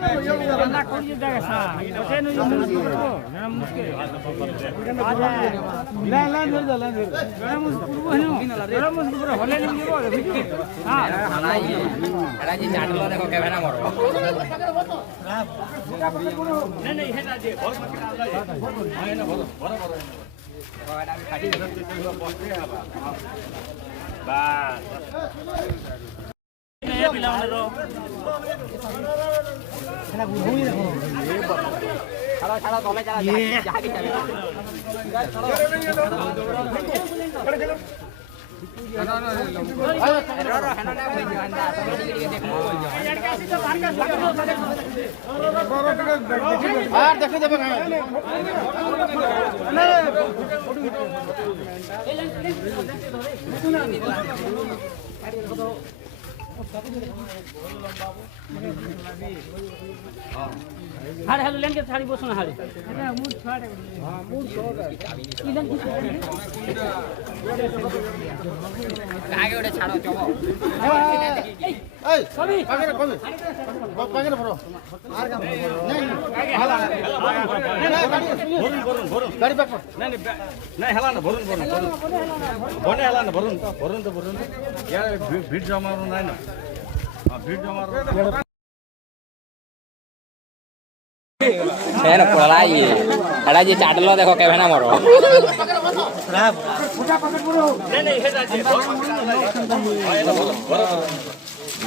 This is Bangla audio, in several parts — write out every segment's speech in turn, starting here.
না করিয়ে দেখে না ওটাই নয় মুশকিল করব না মুশকিল লা লা ধরে যা লা ধরে না মুশকিল করব না মুশকিল করে হলে নিয়ে নিব হ্যাঁ হালাই এটা যে চাটলো দেখো ক্যামেরা মারো না না এটা যে বড় হয় না বড় বড় এটা আমি কাটি দেব বসতে হবে বাস ये पिलाने रो ना घूमी देखो चलो चलो तोले चला जहां की चले देखो देखो हारे हेलो लेन के थाली बसो ना हारे मूड छाड़े हां मूड छोड़ इलन की आगे ओडे छाड़ो चलो ए सभी पागेरे भरो आर काम नहीं हाला भरुन गाड़ी बैक नहीं हाला ना भरुन बने हाला ना भरुन तो यार भीड़ जमारो नहीं ना भीड़ जमारो है पलाई एटा जे चाटलो देखो केबे ना मरो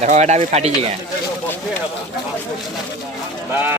देखो एटा भी फाटी जी गया।